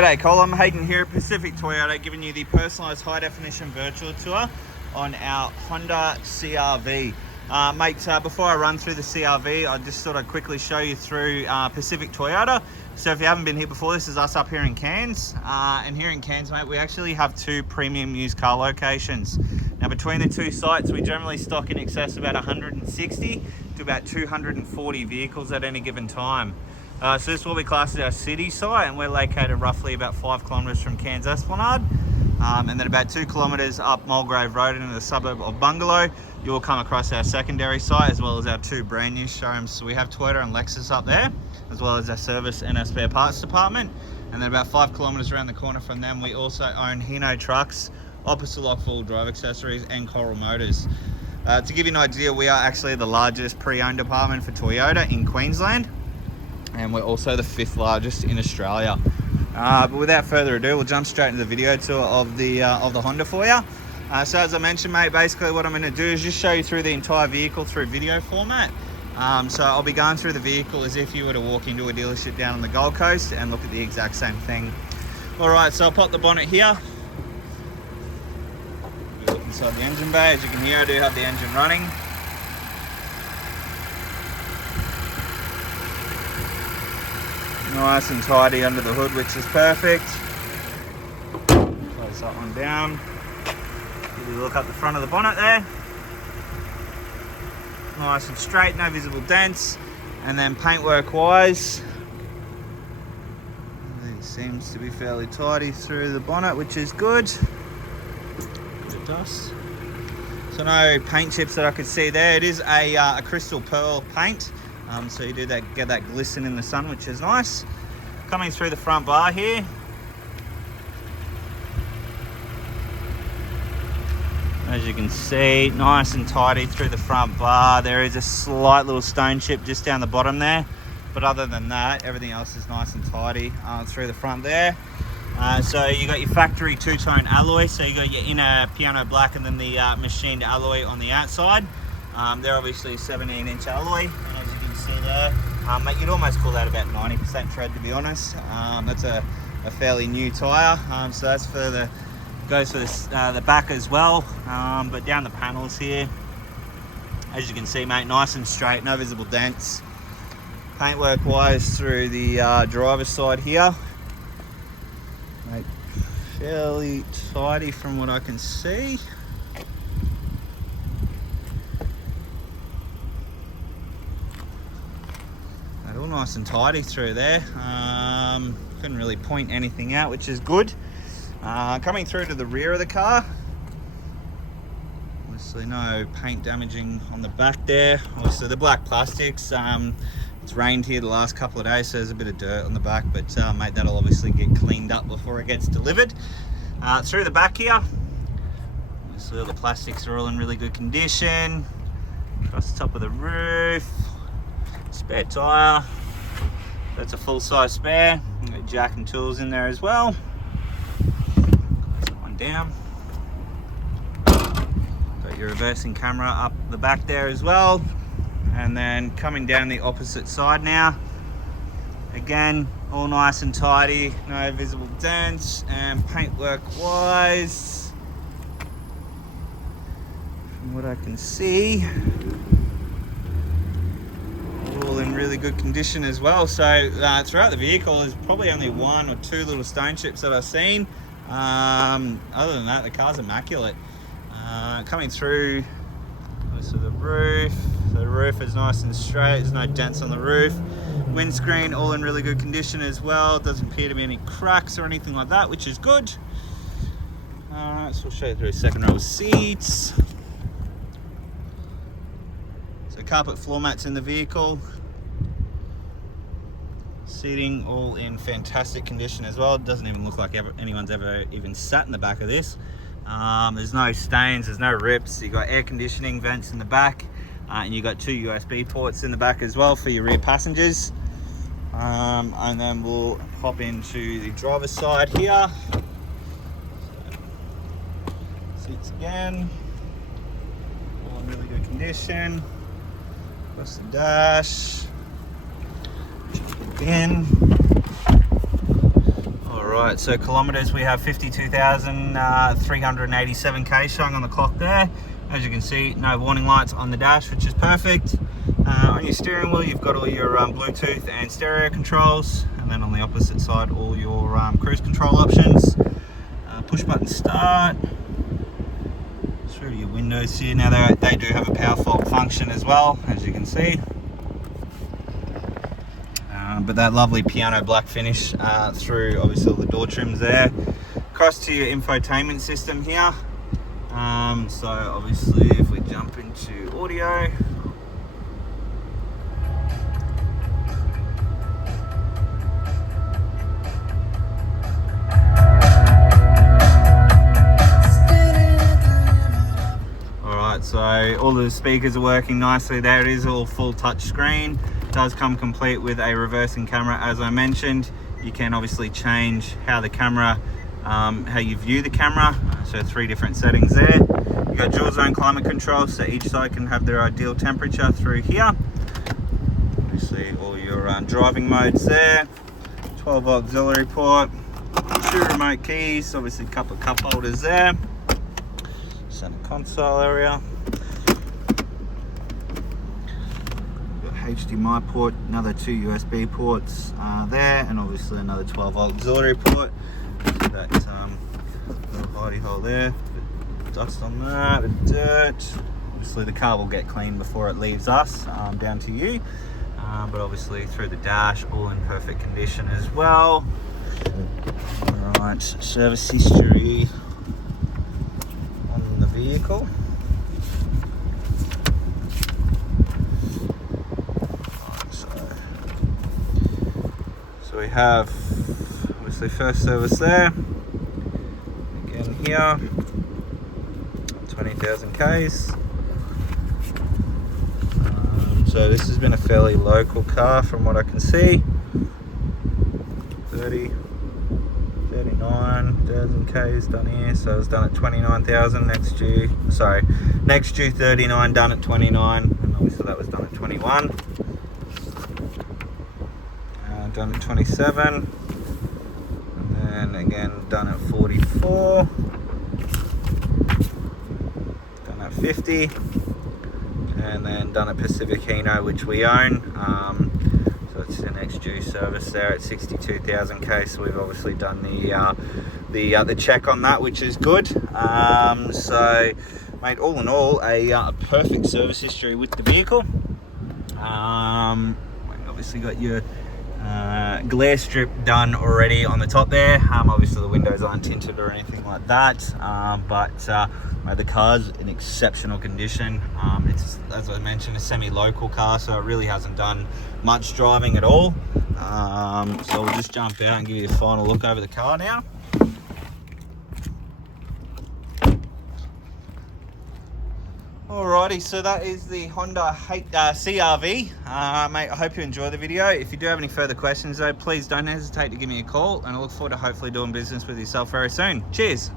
G'day Cole, I'm Hayden here at Pacific Toyota, giving you the personalised high-definition virtual tour on our Honda CR-V. Mate, before I run through the CR-V, I just thought I'd quickly show you through Pacific Toyota. So if you haven't been here before, this is us up here in Cairns. And here in Cairns, mate, we actually have two premium used car locations. Now between the two sites, we generally stock in excess of about 160 to about 240 vehicles at any given time. So this is what we class as our city site, and we're located roughly about 5 kilometres from Cairns Esplanade. And then about 2 kilometres up Mulgrave Road into the suburb of Bungalow, you will come across our secondary site as well as our two brand new showrooms. So we have Toyota and Lexus up there, as well as our service and our spare parts department. And then about 5 kilometres around the corner from them, we also own Hino Trucks, Opposite Lock Full Drive Accessories, and Coral Motors. To give you an idea, we are actually the largest pre-owned department for Toyota in Queensland, and we're also the 5th largest in Australia. But without further ado, we'll jump straight into the video tour of the Honda for you. So as I mentioned, mate, basically what I'm going to do is just show you through the entire vehicle through video format. So I'll be going through the vehicle as if you were to walk into a dealership down on the Gold Coast and look at the exact same thing. Alright, so I'll pop the bonnet here. Look inside the engine bay. As you can hear, I do have the engine running. Nice and tidy under the hood, which is perfect. Close that one down. Give you a look up the front of the bonnet there. Nice and straight, no visible dents. And then paintwork wise, it seems to be fairly tidy through the bonnet, which is good. Bit of dust. So no paint chips that I could see there. It is a crystal pearl paint. So you do get that glisten in the sun, which is nice. Coming through the front bar here. As you can see, nice and tidy through the front bar. There is a slight little stone chip just down the bottom there. But other than that, everything else is nice and tidy through the front there. So you got your factory two-tone alloy. So you got your inner piano black and then the machined alloy on the outside. They're obviously 17-inch alloy, and as you can see there, mate, you'd almost call that about 90% tread, to be honest. That's a fairly new tyre, so that's for goes for the back as well. But down the panels here, as you can see, mate, nice and straight, no visible dents. Paintwork wise through the driver's side here, mate, fairly tidy from what I can see. All nice and tidy through there. Couldn't really point anything out, which is good. Coming through to the rear of the car, obviously no paint damaging on the back there. Obviously the black plastics, it's rained here the last couple of days, so there's a bit of dirt on the back, but mate, that'll obviously get cleaned up before it gets delivered. Through the back here, obviously all the plastics are all in really good condition. Across the top of the roof, spare tyre, that's a full-size spare. Got jack and tools in there as well. Close that one down. Got your reversing camera up the back there as well. And then coming down the opposite side now, again, all nice and tidy, no visible dents. And paintwork wise, from what I can see, all in really good condition as well. So throughout the vehicle, there's probably only 1 or 2 little stone chips that I've seen. Other than that, the car's immaculate. Coming through most of the roof, so the roof is nice and straight, there's no dents on the roof. Windscreen all in really good condition as well, doesn't appear to be any cracks or anything like that, which is good. Alright, so we'll show you through second row seats. Carpet floor mats in the vehicle. Seating all in fantastic condition as well. It doesn't even look like anyone's ever even sat in the back of this. There's no stains, there's no rips. You've got air conditioning vents in the back, and you've got 2 USB ports in the back as well for your rear passengers. And then we'll hop into the driver's side here. Seats again, all in really good condition. Across the dash, jump in. Alright, Alright, so kilometres, we have 52,387 k showing on the clock there. As you can see, no warning lights on the dash, which is perfect. On your steering wheel, you've got all your Bluetooth and stereo controls, and then on the opposite side, all your cruise control options. Push button start. Through your windows here. Now they do have a power fault function as well, as you can see. But that lovely piano black finish through obviously all the door trims there. Across to your infotainment system here. So obviously if we jump into audio, alright, so all the speakers are working nicely there. It is all full touch screen. Does come complete with a reversing camera, as I mentioned. You can obviously change how the camera, how you view the camera. So 3 different settings there. You got dual zone climate control, so each side can have their ideal temperature through here. Obviously all your driving modes there. 12 volt auxiliary port, 2 remote keys, obviously a couple of cup holders there. Center console area. HDMI port, another 2 USB ports there, and obviously another 12 volt auxiliary port. That little hidey hole there, bit of dust on that, bit of dirt. Obviously the car will get cleaned before it leaves us, down to you. But obviously through the dash, all in perfect condition as well. Alright, service history on the vehicle. So we have obviously first service there, again here, 20,000 Ks. So this has been a fairly local car from what I can see. 39,000 Ks done here, so it was done at 29,000, next due 39, done at 29, and obviously that was done at 21. Done at 27, and then again done at 44, done at 50, and then done at Pacific Hino, which we own. So it's the next due service there at 62,000 K. So we've obviously done the check on that, which is good. So, mate, all in all, a perfect service history with the vehicle. Obviously got your glare strip done already on the top there. Obviously the windows aren't tinted or anything like that, but the car's in exceptional condition. It's, as I mentioned, a semi-local car, so it really hasn't done much driving at all. So we'll just jump out and give you a final look over the car now. Alrighty, so that is the Honda CR-V. Mate, I hope you enjoy the video. If you do have any further questions though, please don't hesitate to give me a call, and I look forward to hopefully doing business with yourself very soon. Cheers.